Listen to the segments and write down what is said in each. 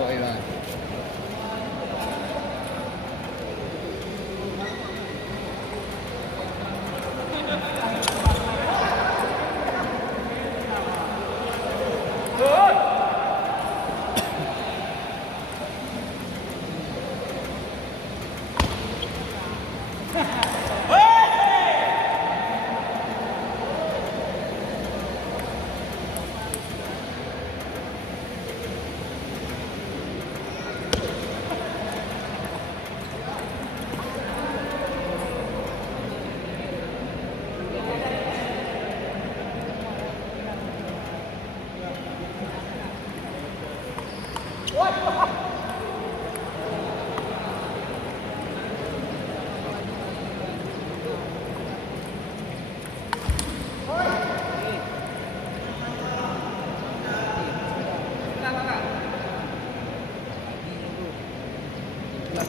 Doi bang.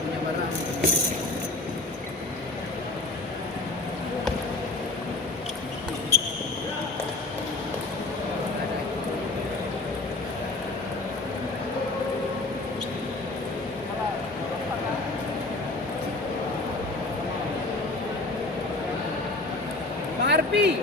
Punya barang. Bang Arfi.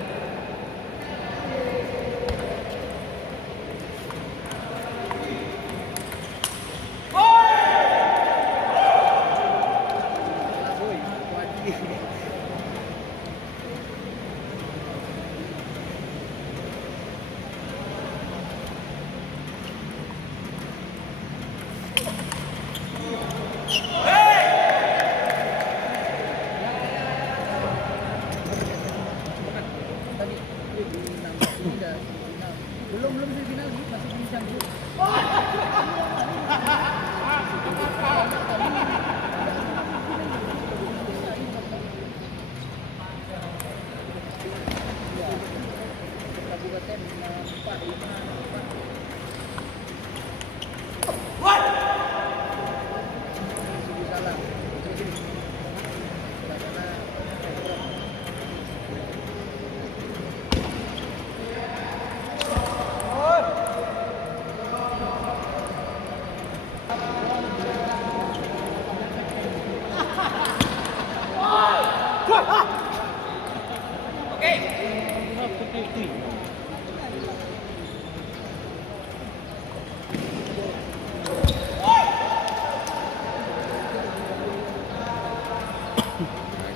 Belum semifinal nih, masih bincang dulu.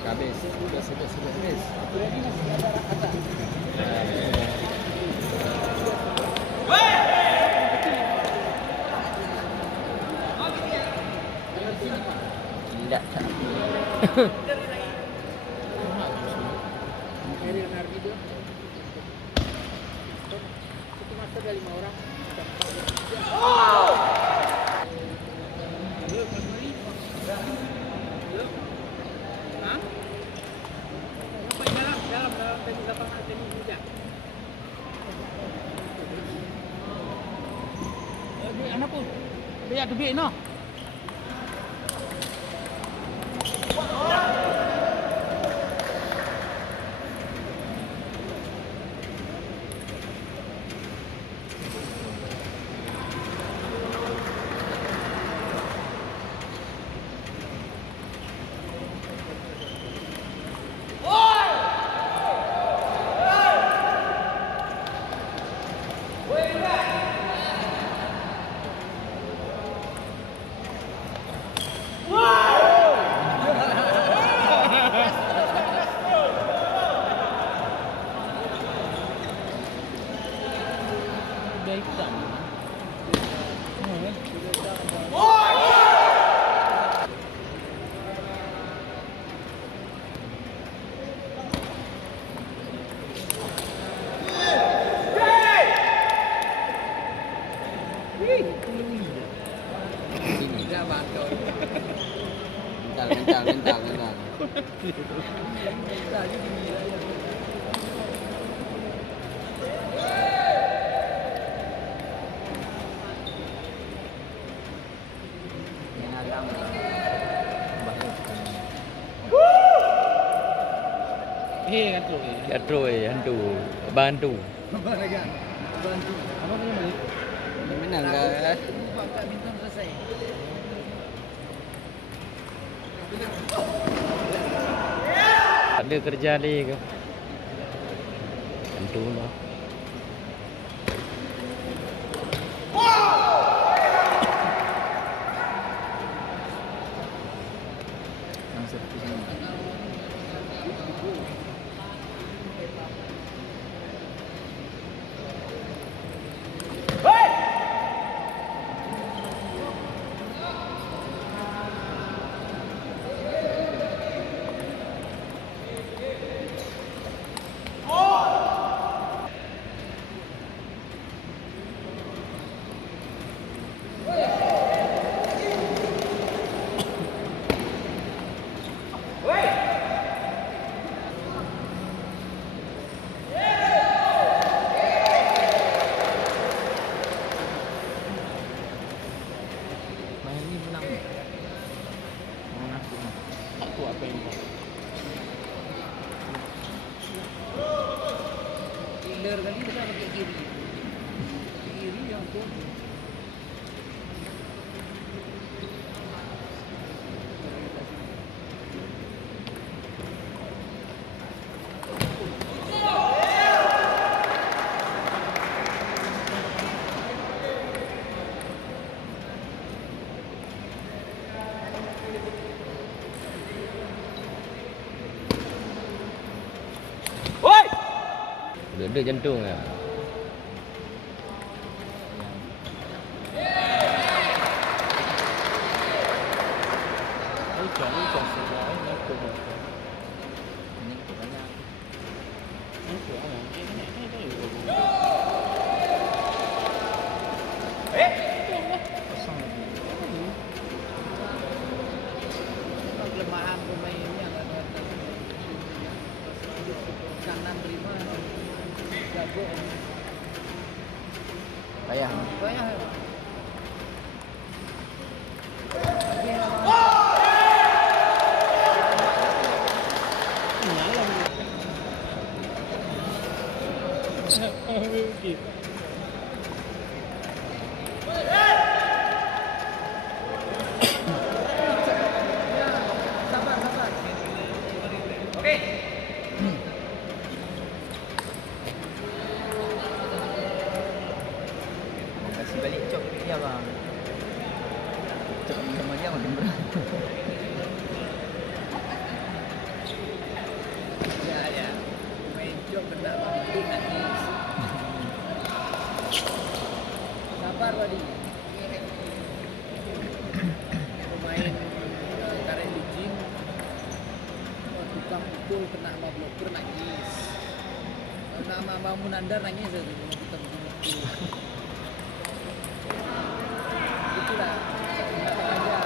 Habis, sudah habis. Jadi masih ada rata. Tidak. Dari Narbi itu. Satu master dari 5 orang. Anak pun biar duit no. Mental. Hantu. Bantu. Apa namanya? Menang dah. Bintang selesai. Ada kerja lagi ke? Tentulah. Yang servis ni. Killer kali dia pakai kiri. Kiri yang tu. Ada jantung ya. Kelemahan pemainnya kanan terima jago payah kasih balik cok dia bang. Cok sama dia makin berat. Ya. Main cok kena mampu nangis. Sabar tadi. Pemain Karen Lijin tukang pukul kena sama bloker nangis. Kena sama Bang Munandar nangis aja kita begini. Itulah aja.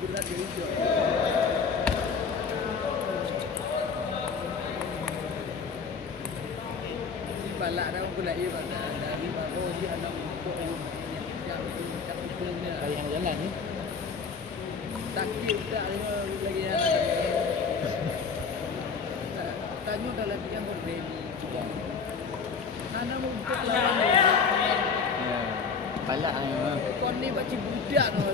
Berat dia hijau. Balak dah pula dia pada dari baru dia ada pokok yang kat pukulnya. Yang jalan ni. Takdir tak ada lagi yang ada. Tanya dah lagi yang berbeli. Mana untuk lawan ni? Ya. Balak ah. Kau ni baca budak tu.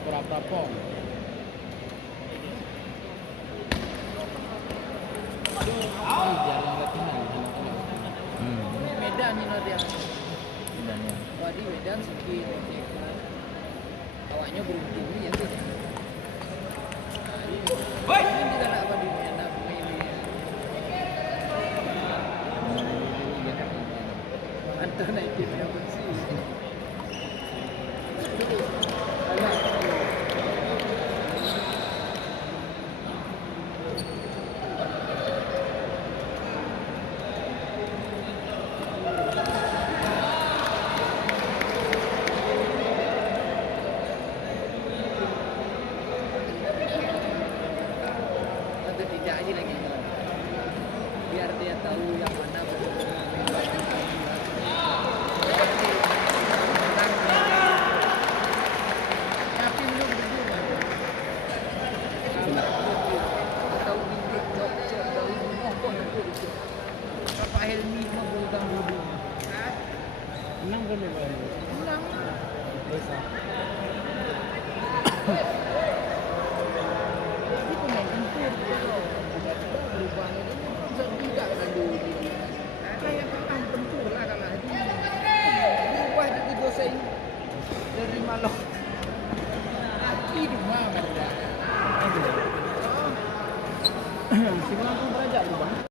Berapa? Jarang latihan. Medan ni latihan. Medannya. Wah di Medan sikit. Awaknya beruntung ni ya tu. Baik. Ini dah nak bagi Medan ini. Antara naik dia yang bersih. malam. Laki tu mah ada. 90 derajat tu bang.